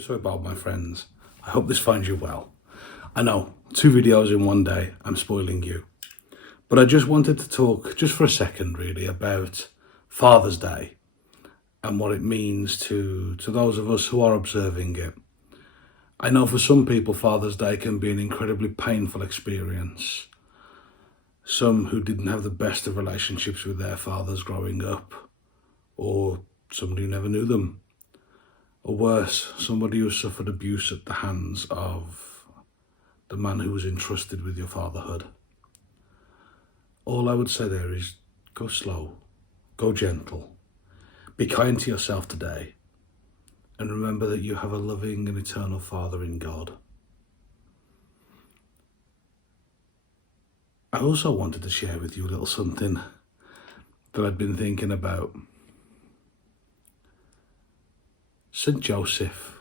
Sorry about my friends. I hope this finds you well. I know, 2 videos in one day, I'm spoiling you. But I just wanted to talk, just for a second really, about Father's Day and what it means to those of us who are observing it. I know for some people Father's Day can be an incredibly painful experience. Some who didn't have the best of relationships with their fathers growing up, or somebody who never knew them. Or worse, somebody who suffered abuse at the hands of the man who was entrusted with your fatherhood. All I would say there is go slow, go gentle, be kind to yourself today, and remember that you have a loving and eternal Father in God. I also wanted to share with you a little something that I'd been thinking about. St. Joseph.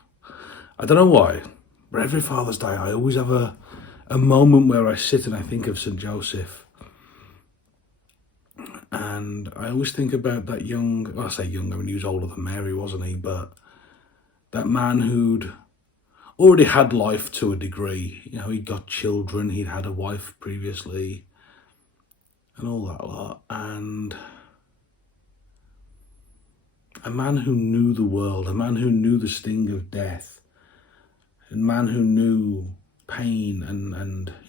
I don't know why, but every Father's Day I always have a moment where I sit and I think of St. Joseph. And I always think about that young, well, I say young, I mean he was older than Mary, wasn't he? But that man who'd already had life to a degree. You know, he'd got children, he'd had a wife previously, and all that lot. And a man who knew the world, a man who knew the sting of death, a man who knew pain, and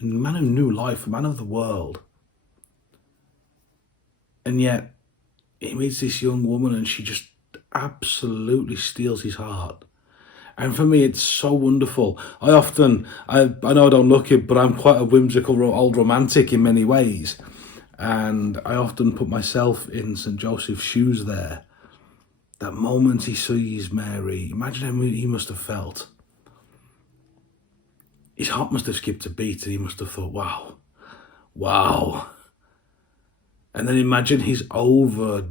a man who knew life, a man of the world. And yet, he meets this young woman and she just absolutely steals his heart. And for me, it's so wonderful. I know I don't look it, but I'm quite a whimsical old romantic in many ways. And I often put myself in St. Joseph's shoes there. That moment he sees Mary, imagine how he must have felt. His heart must have skipped a beat and he must have thought, wow. And then imagine his overjoy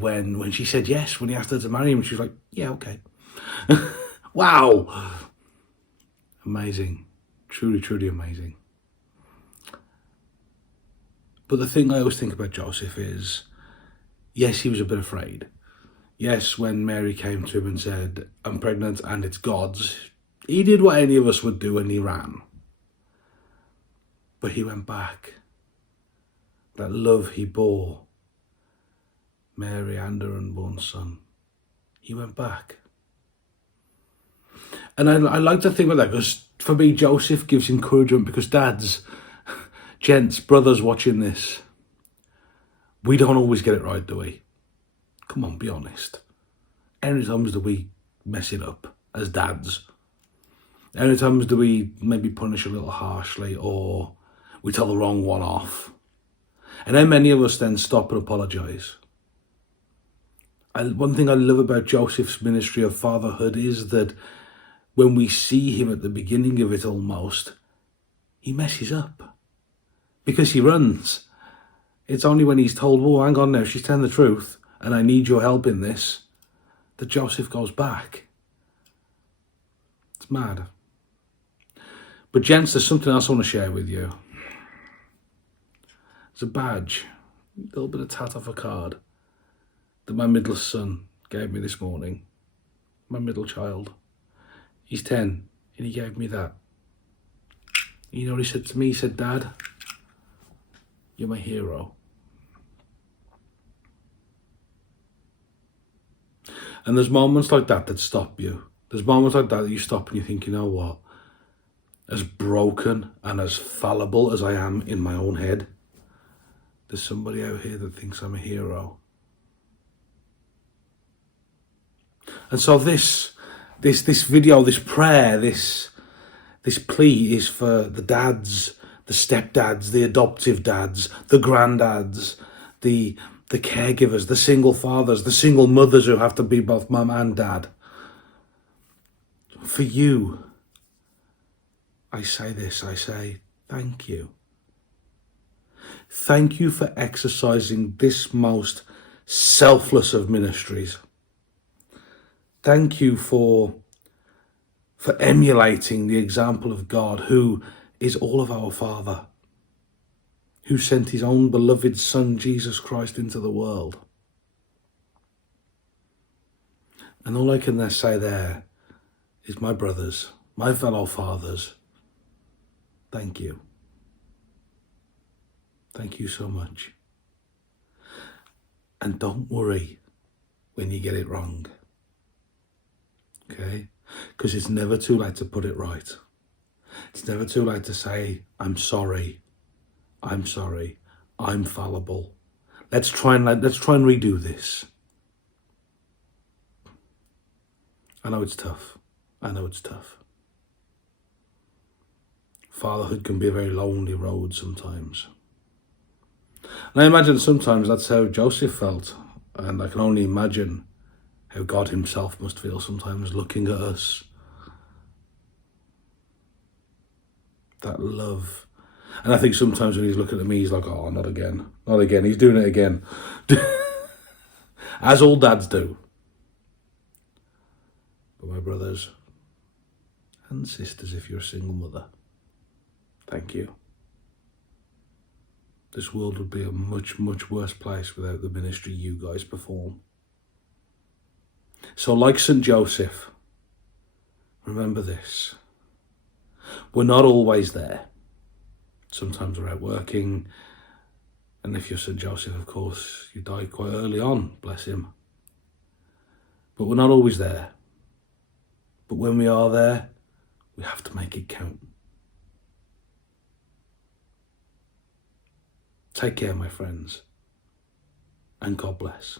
when she said yes, when he asked her to marry him. She was like, yeah, okay. Wow. Amazing. Truly, truly amazing. But the thing I always think about Joseph is, yes, he was a bit afraid. Yes, when Mary came to him and said, I'm pregnant and it's God's, he did what any of us would do and he ran. But he went back. That love he bore Mary and her unborn son, he went back. And I like to think about that because for me, Joseph gives encouragement because dads, gents, brothers watching this, we don't always get it right, do we? Come on, be honest. How many times do we mess it up as dads? How many times do we maybe punish a little harshly or we tell the wrong one off? And how many of us then stop and apologise? One thing I love about Joseph's ministry of fatherhood is that when we see him at the beginning of it almost, he messes up because he runs. It's only when he's told, oh, hang on now, she's telling the truth and I need your help in this, that Joseph goes back. It's mad. But gents, there's something else I want to share with you. It's a badge, a little bit of tat off a card that my middle son gave me this morning. My middle child. He's 10 and he gave me that. You know what he said to me? He said, Dad, you're my hero. And there's moments like that stop you. There's moments like that you stop and you think, you know what? As broken and as fallible as I am in my own head, there's somebody out here that thinks I'm a hero. And so this video, this prayer, this plea is for the dads, the stepdads, the adoptive dads, the granddads, the caregivers, the single fathers, the single mothers who have to be both mum and dad. For you, I say thank you. Thank you for exercising this most selfless of ministries. Thank you for emulating the example of God, who is all of our Father, who sent his own beloved Son, Jesus Christ, into the world. And all I can say there is, my brothers, my fellow fathers, thank you. Thank you so much. And don't worry when you get it wrong. Okay? Because it's never too late to put it right. It's never too late to say, I'm sorry, I'm fallible. Let's try and redo this. I know it's tough. Fatherhood can be a very lonely road sometimes. And I imagine sometimes that's how Joseph felt. And I can only imagine how God himself must feel sometimes looking at us. That love. And I think sometimes when he's looking at me, he's like, oh, not again. Not again. He's doing it again. As all dads do. But my brothers and sisters, if you're a single mother, thank you. This world would be a much, much worse place without the ministry you guys perform. So like St. Joseph, remember this. We're not always there. Sometimes we're out working. And if you're St. Joseph, of course, you died quite early on, bless him. But we're not always there. But when we are there, we have to make it count. Take care, my friends, and God bless.